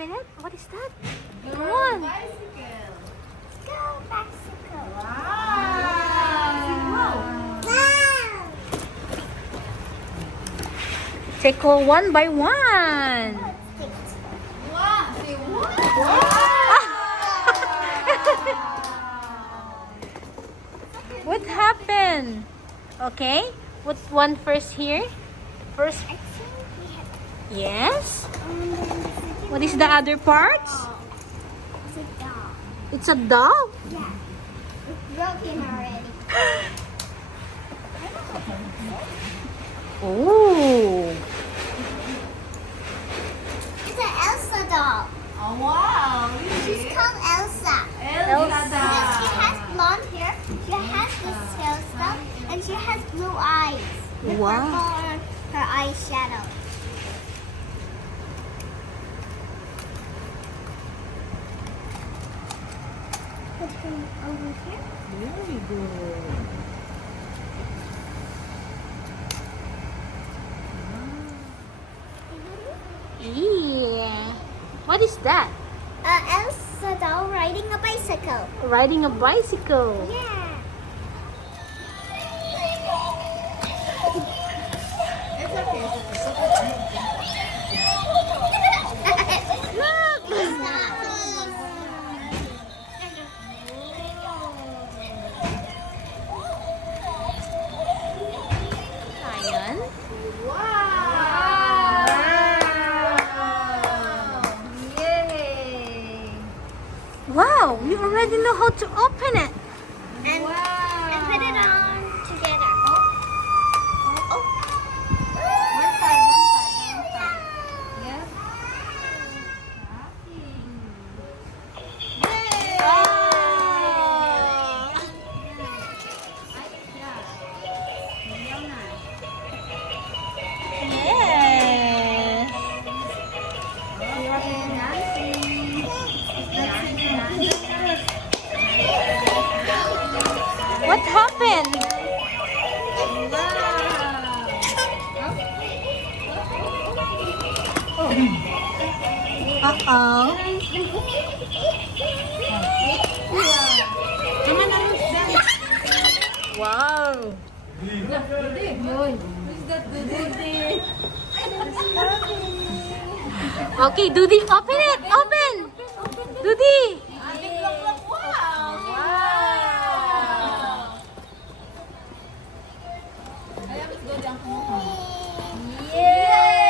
open it? What is that? Come on. Bicycle. Go bicycle. Wow. Take all one by one. Wow. Say what? What happened? Okay. Put one first here. First. I think we have. Yes. And then the second What is one the other parts? It's a dog. It's a dog. Yeah. It's broken already. Oh. It's an Elsa doll. Oh, wow. She's called Elsa. Elsa. Because she has blonde hair, she has this tail stuff, and she has blue eyes. With Wow. purple on her eyeshadow. Put her over here. Very good. Yeah. What is that? Elsa doll riding a bicycle. Riding a bicycle. Yeah. It's okay. Ayan. Wow. Yay. Wow, you already know how to open it. And, Wow. and put it on together. Oh. One side. Yes. Yes. What happened? Uh-oh. Wow. Who's that Dudy? Okay, Dudi, open it. Open. Dudi. Wow. Ayan, let's go down. Yay!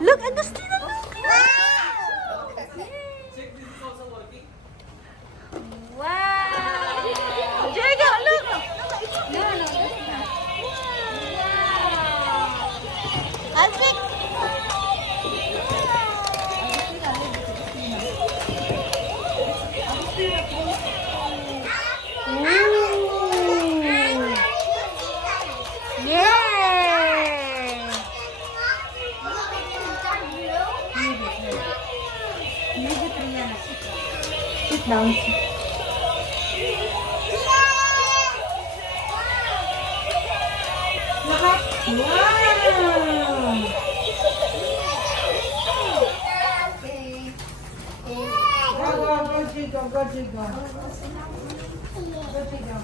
Look, Agustina, look. Wow! Diego, look. No, that's not. Alvin. Ooh. Yeah. Sit down. Wow. Okay. Go, Jigo. Go, Jigo. Go, Jigo.